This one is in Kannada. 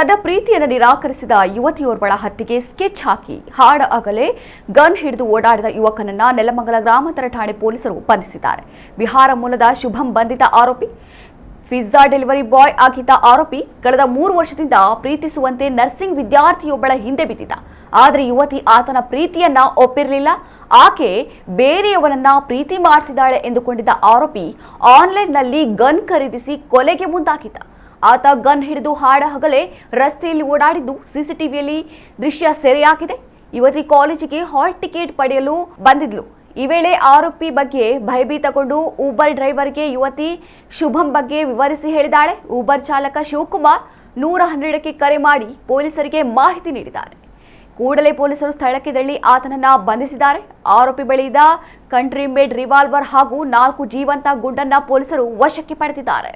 ತನ್ನ ಪ್ರೀತಿಯನ್ನು ನಿರಾಕರಿಸಿದ ಯುವತಿಯೋರ್ವಳ ಹತ್ಯೆಗೆ ಸ್ಕೆಚ್ ಹಾಕಿ ಹಾಡ ಅಗಲೇ ಗನ್ ಹಿಡಿದು ಓಡಾಡಿದ ಯುವಕನನ್ನ ನೆಲಮಂಗಲ ಗ್ರಾಮಾಂತರ ಠಾಣೆ ಪೊಲೀಸರು ಬಂಧಿಸಿದ್ದಾರೆ. ಬಿಹಾರ ಮೂಲದ ಶುಭಂ ಬಂಧಿತ ಆರೋಪಿ. ಪಿಜ್ಜಾ ಡೆಲಿವರಿ ಬಾಯ್ ಆಗಿದ್ದ ಆರೋಪಿ ಕಳೆದ 3 ವರ್ಷದಿಂದ ಪ್ರೀತಿಸುವಂತೆ ನರ್ಸಿಂಗ್ ವಿದ್ಯಾರ್ಥಿಯೊಬ್ಬಳ ಹಿಂದೆ ಬಿದ್ದಿದ್ದ. ಆದರೆ ಯುವತಿ ಆತನ ಪ್ರೀತಿಯನ್ನ ಒಪ್ಪಿರಲಿಲ್ಲ. ಆಕೆ ಬೇರೆಯವರನ್ನ ಪ್ರೀತಿ ಮಾಡ್ತಿದ್ದಾಳೆ ಎಂದುಕೊಂಡಿದ್ದ ಆರೋಪಿ ಆನ್ಲೈನ್ನಲ್ಲಿ ಗನ್ ಖರೀದಿಸಿ ಕೊಲೆಗೆ ಮುಂದಾಗಿದ್ದ. ಆತ ಗನ್ ಹಿಡಿದು ಹಾಡ ಹಗಲೇ ರಸ್ತೆಯಲ್ಲಿ ಓಡಾಡಿದ್ದು ಸಿಸಿಟಿವಿಯಲ್ಲಿ ದೃಶ್ಯ ಸೆರೆಯಾಗಿದೆ. ಯುವತಿ ಕಾಲೇಜಿಗೆ ಹಾಲ್ ಟಿಕೆಟ್ ಪಡೆಯಲು ಬಂದಿದ್ಲು. ಈ ವೇಳೆ ಆರೋಪಿ ಬಗ್ಗೆ ಭಯಭೀತಗೊಂಡು ಊಬರ್ ಡ್ರೈವರ್ಗೆ ಯುವತಿ ಶುಭಂ ಬಗ್ಗೆ ವಿವರಿಸಿ ಹೇಳಿದ್ದಾಳೆ. ಊಬರ್ ಚಾಲಕ ಶಿವಕುಮಾರ್ 112ಕ್ಕೆ ಕರೆ ಮಾಡಿ ಪೊಲೀಸರಿಗೆ ಮಾಹಿತಿ ನೀಡಿದ್ದಾರೆ. ಕೂಡಲೇ ಪೊಲೀಸರು ಸ್ಥಳಕ್ಕೆ ತೆರಳಿ ಆತನನ್ನ ಬಂಧಿಸಿದ್ದಾರೆ. ಆರೋಪಿ ಬಳಿಯಿದ್ದ ಕಂಟ್ರಿ ಮೇಡ್ ರಿವಾಲ್ವರ್ ಹಾಗೂ 4 ಜೀವಂತ ಗುಂಡನ್ನ ಪೊಲೀಸರು ವಶಕ್ಕೆ ಪಡೆದಿದ್ದಾರೆ.